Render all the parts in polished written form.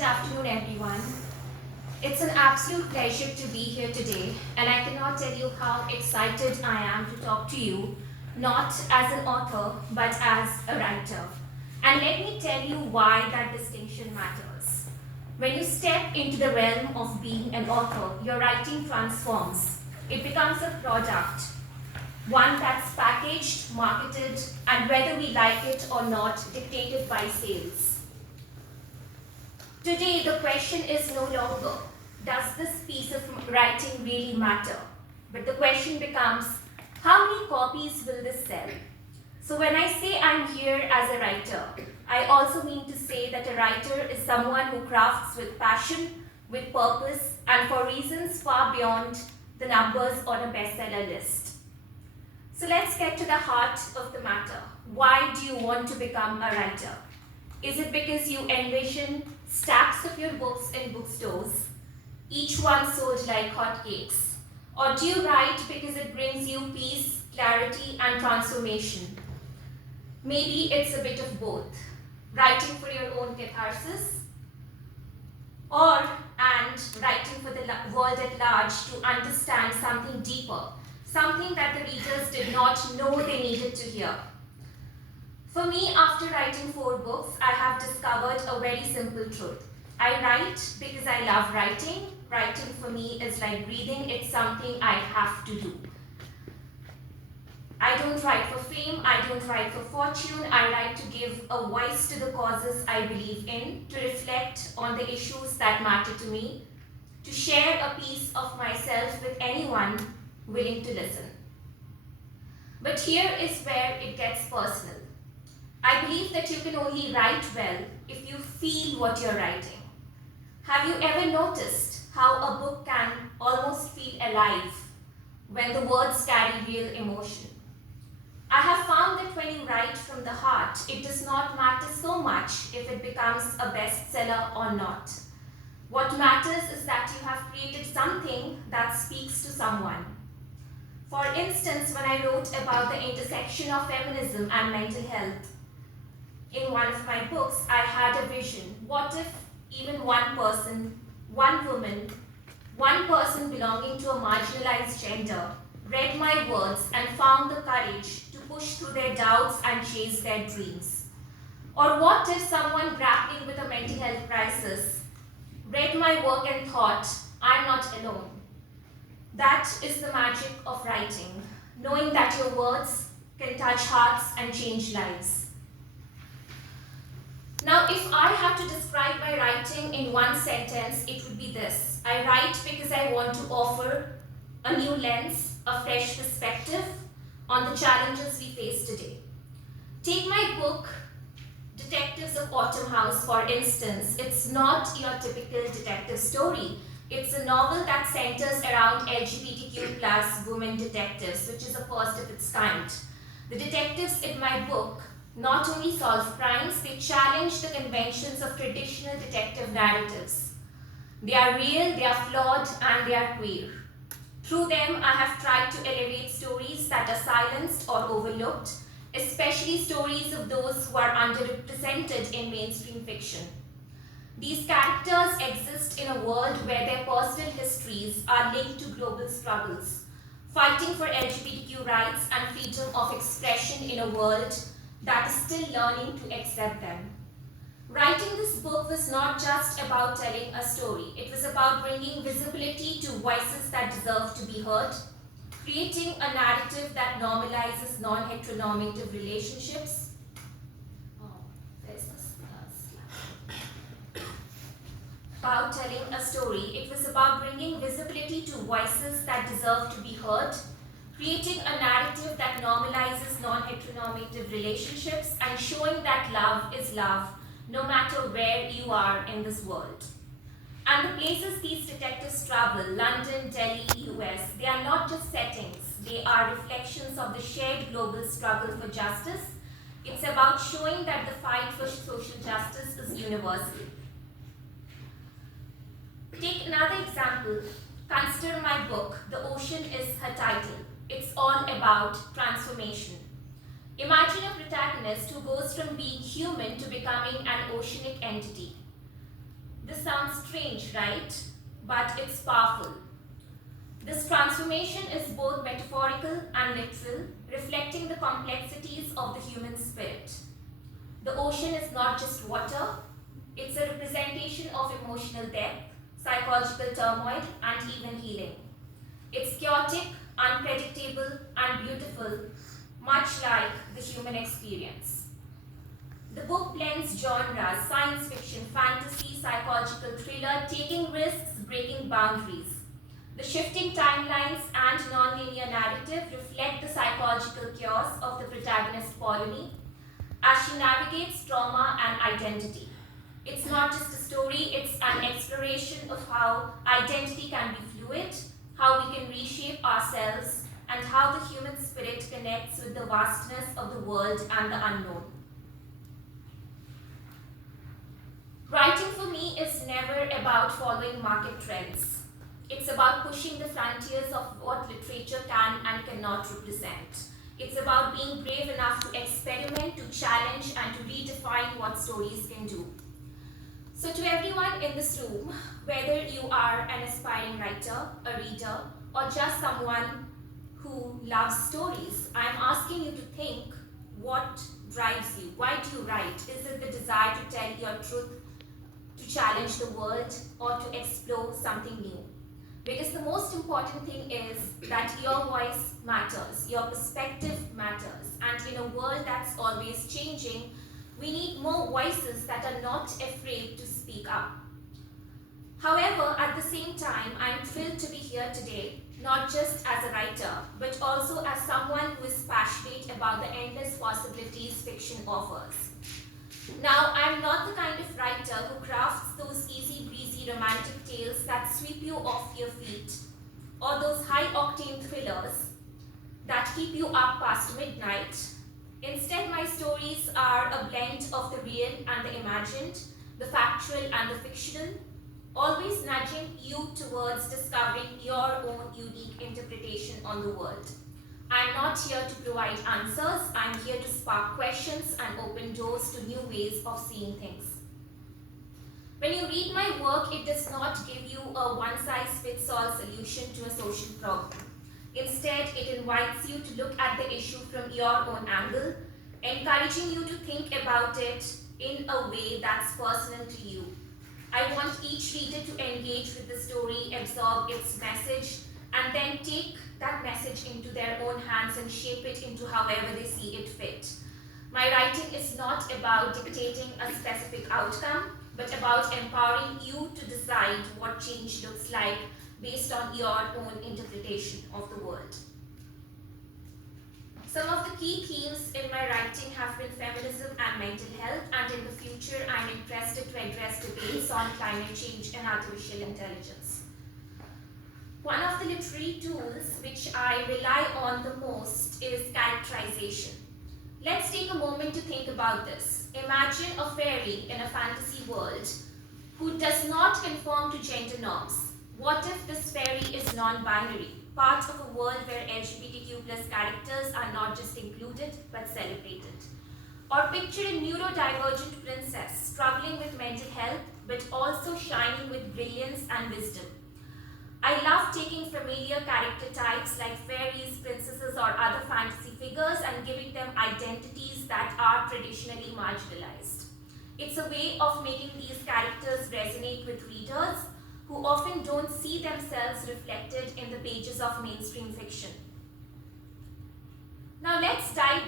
good afternoon, everyone. It's an absolute pleasure to be here today, and I cannot tell you how excited I am to talk to you, not as an author, but as a writer. And let me tell you why that distinction matters. When you step into the realm of being an author, your writing transforms. It becomes a product, one that's packaged, marketed, and whether we like it or not, dictated by sales. Today, the question is no longer, does this piece of writing really matter? But the question becomes, how many copies will this sell? So when I say I'm here as a writer, I also mean to say that a writer is someone who crafts with passion, with purpose, and for reasons far beyond the numbers on a bestseller list. So let's get to the heart of the matter. Why do you want to become a writer? Is it because you envision stacks of your books in bookstores, each one sold like hotcakes? Or do you write because it brings you peace, clarity, and transformation? Maybe it's a bit of both. Writing for your own catharsis, and writing for the world at large to understand something deeper, something that the readers did not know they needed to hear. For me, after writing 4 books, I have discovered a very simple truth. I write because I love writing. Writing for me is like breathing. It's something I have to do. I don't write for fame. I don't write for fortune. I write to give a voice to the causes I believe in, to reflect on the issues that matter to me, to share a piece of myself with anyone willing to listen. But here is where it gets personal. I believe that you can only write well if you feel what you're writing. Have you ever noticed how a book can almost feel alive when the words carry real emotion? I have found that when you write from the heart, it does not matter so much if it becomes a bestseller or not. What matters is that you have created something that speaks to someone. For instance, when I wrote about the intersection of feminism and mental health, in one of my books, I had a vision. What if even one person, one woman, one person belonging to a marginalized gender read my words and found the courage to push through their doubts and chase their dreams? Or what if someone grappling with a mental health crisis read my work and thought, I'm not alone? That is the magic of writing, knowing that your words can touch hearts and change lives. Now, if I had to describe my writing in one sentence, it would be this. I write because I want to offer a new lens, a fresh perspective on the challenges we face today. Take my book, Detectives of Autumn House, for instance. It's not your typical detective story. It's a novel that centers around LGBTQ plus women detectives, which is a first of its kind. The detectives in my book not only solve crimes, they challenge the conventions of traditional detective narratives. They are real, they are flawed, and they are queer. Through them, I have tried to elevate stories that are silenced or overlooked, especially stories of those who are underrepresented in mainstream fiction. These characters exist in a world where their personal histories are linked to global struggles, fighting for LGBTQ rights and freedom of expression in a world that is still learning to accept them. Writing this book was not just about telling a story. It was about bringing visibility to voices that deserve to be heard, creating a narrative that normalizes non-heteronormative relationships. About telling a story. It was about bringing visibility to voices that deserve to be heard, creating a narrative that normalizes non-heteronormative relationships, and showing that love is love, no matter where you are in this world. And the places these detectives travel, London, Delhi, US, they are not just settings, they are reflections of the shared global struggle for justice. It's about showing that the fight for social justice is universal. Take another example. Consider my book, The Ocean is her title. It's all about transformation. Imagine a protagonist who goes from being human to becoming an oceanic entity. This sounds strange, right? But it's powerful. This transformation is both metaphorical and literal, reflecting the complexities of the human spirit. The ocean is not just water, it's a representation of emotional depth, psychological turmoil, and even healing. It's chaotic, unpredictable, and beautiful, much like the human experience. The book blends genres, science fiction, fantasy, psychological thriller, taking risks, breaking boundaries. The shifting timelines and non-linear narrative reflect the psychological chaos of the protagonist Polony as she navigates trauma and identity. It's not just a story, it's an exploration of how identity can be fluid, how we can reshape ourselves, and how the human spirit connects with the vastness of the world and the unknown. Writing for me is never about following market trends. It's about pushing the frontiers of what literature can and cannot represent. It's about being brave enough to experiment, to challenge, and to redefine what stories can do. So to everyone in this room, whether you are an aspiring writer, a reader, or just someone who loves stories, I'm asking you to think, what drives you? Why do you write? Is it the desire to tell your truth, to challenge the world, or to explore something new? Because the most important thing is that your voice matters, your perspective matters, and in a world that's always changing, we need more voices that are not afraid to speak up. However, at the same time, I'm thrilled to be here today, not just as a writer, but also as someone who is passionate about the endless possibilities fiction offers. Now, I'm not the kind of writer who crafts those easy breezy romantic tales that sweep you off your feet, or those high-octane thrillers that keep you up past midnight. Instead, my stories are a blend of the real and the imagined, the factual and the fictional, always nudging you towards discovering your own unique interpretation on the world. I'm not here to provide answers, I'm here to spark questions and open doors to new ways of seeing things. When you read my work, it does not give you a one-size-fits-all solution to a social problem. Instead, it invites you to look at the issue from your own angle, encouraging you to think about it in a way that's personal to you. I want each reader to engage with the story, absorb its message, and then take that message into their own hands and shape it into however they see it fit. My writing is not about dictating a specific outcome, but about empowering you to decide what change looks like based on your own interpretation of the world. Some of the key themes in my writing have been feminism and mental health, and in the future I'm interested to address debates on climate change and artificial intelligence. One of the literary tools which I rely on the most is characterization. Let's take a moment to think about this. Imagine a fairy in a fantasy world who does not conform to gender norms. What if this fairy is non-binary, part of a world where LGBTQ+ characters are not just included but celebrated? Or picture a neurodivergent princess struggling with mental health but also shining with brilliance and wisdom. I love taking familiar character types like fairies, princesses, or other fantasy figures and giving them identities that are traditionally marginalized. It's a way of making these characters resonate with readers who often don't see themselves reflected in the pages of mainstream fiction. Now let's dive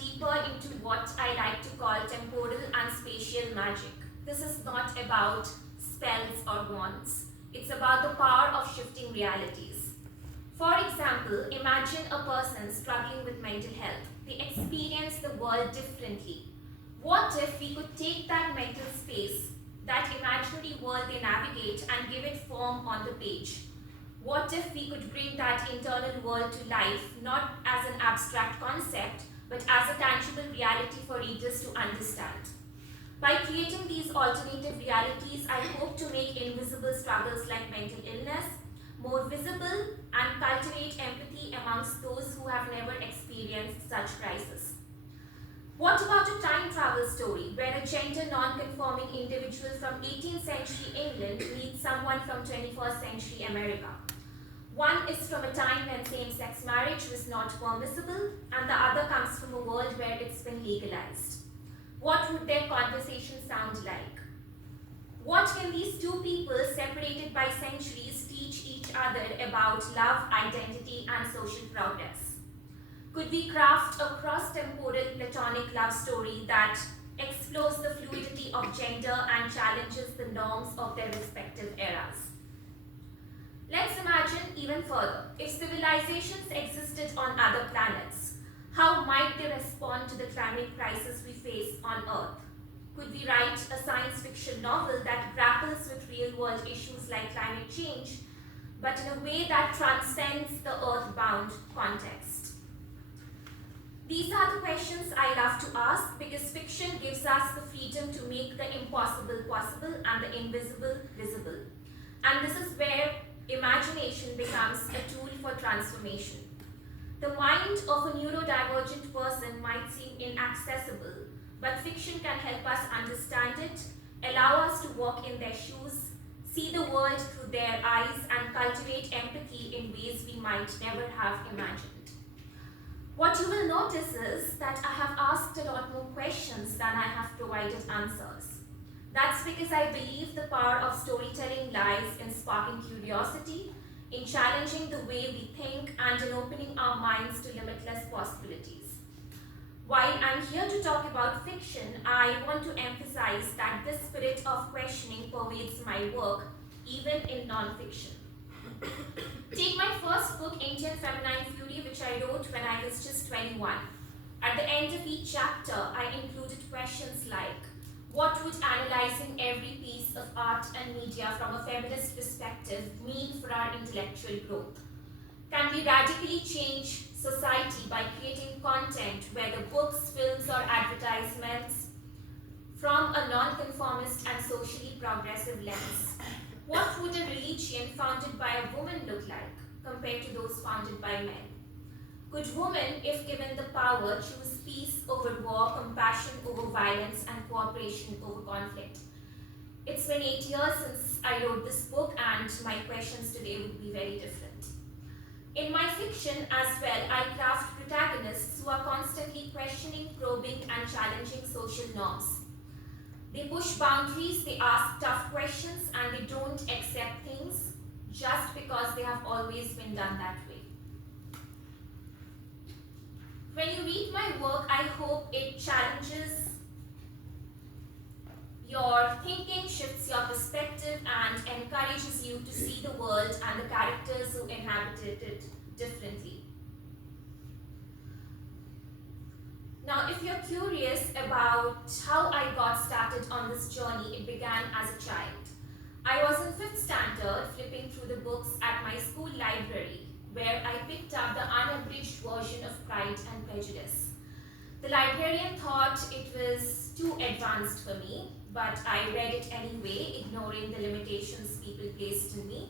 deeper into what I like to call temporal and spatial magic. This is not about spells or wands. It's about the power of shifting realities. For example, imagine a person struggling with mental health. They experience the world differently. What if we could take that mental space, that imaginary world they navigate, and give it form on the page? What if we could bring that internal world to life, not as an abstract concept, but as a tangible reality for readers to understand? By creating these alternative realities, I hope to make invisible struggles like mental illness more visible and cultivate empathy amongst those who have never experienced such crisis. What about a time travel story where a gender non-conforming individual from 18th century England meets someone from 21st century America. One is from a time when same-sex marriage was not permissible, and the other comes from a world where it's been legalized. What would their conversation sound like? What can these two people, separated by centuries, teach each other about love, identity, and social progress? Could we craft a cross-temporal platonic love story that explores the fluidity of gender and challenges the norms of their respective eras? Let's imagine even further. If civilizations existed on other planets, how might they respond to the climate crisis we face on Earth? Could we write a science fiction novel that grapples with real-world issues like climate change, but in a way that transcends the earth-bound context? These are the questions I love to ask because fiction gives us the freedom to make the impossible possible and the invisible visible. And this is where imagination becomes a tool for transformation. The mind of a neurodivergent person might seem inaccessible, but fiction can help us understand it, allow us to walk in their shoes, see the world through their eyes, and cultivate empathy in ways we might never have imagined. What you will notice is that I have asked a lot more questions than I have provided answers. That's because I believe the power of storytelling lies in sparking curiosity, in challenging the way we think, and in opening our minds to limitless possibilities. While I'm here to talk about fiction, I want to emphasize that this spirit of questioning pervades my work, even in non-fiction. Take my first book, Indian Feminine Fury, which I wrote when I was just 21. At the end of each chapter, I included questions like, what would analyzing every piece of art and media from a feminist perspective mean for our intellectual growth? Can we radically change society by creating content, whether books, films, or advertisements, from a non-conformist and socially progressive lens? What would a religion founded by a woman look like compared to those founded by men? Could women, if given the power, choose peace over war, compassion over violence, and cooperation over conflict? It's been 8 years since I wrote this book, and my questions today would be very different. In my fiction as well, I craft protagonists who are constantly questioning, probing, and challenging social norms. They push boundaries, they ask tough questions, and they don't accept things just because they have always been done that way. When you read my work, I hope it challenges your thinking, shifts your perspective, and encourages you to see the world and the characters who inhabited it differently. Now, if you're curious about how I got started on this journey, it began as a child. I was in 5th standard, flipping through the books at my school library, where I picked up the unabridged version of Pride and Prejudice. The librarian thought it was too advanced for me, but I read it anyway, ignoring the limitations people placed in me.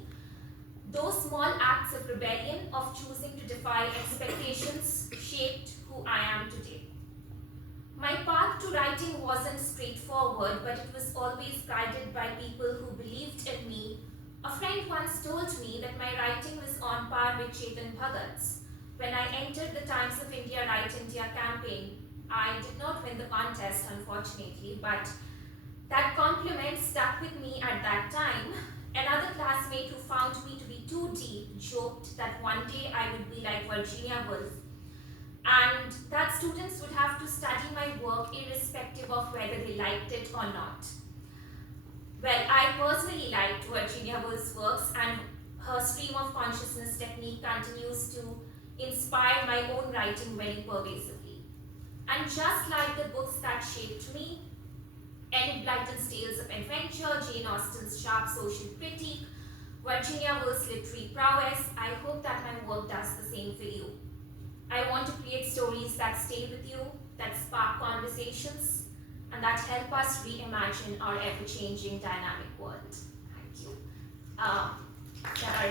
Those small acts of rebellion, of choosing to defy expectations, shaped who I am today. My path to writing wasn't straightforward, but it was always guided by people who believed in me. A friend once told me that my writing was on par with Chetan Bhagat's. When I entered the Times of India Write India campaign, I did not win the contest, unfortunately, but that compliment stuck with me at that time. Another classmate who found me to be too deep joked that one day I would be like Virginia Woolf, and that students would have to study my work irrespective of whether they liked it or not. Well, I personally liked Virginia Woolf's works, and her stream of consciousness technique continues to inspire my own writing very pervasively. And just like the books that shaped me, Enid Blyton's Tales of Adventure, Jane Austen's sharp social critique, Virginia Woolf's literary prowess, I hope that my work does the same for you. I want to create stories that stay with you, that spark conversations, and that help us reimagine our ever-changing dynamic world. Thank you. There are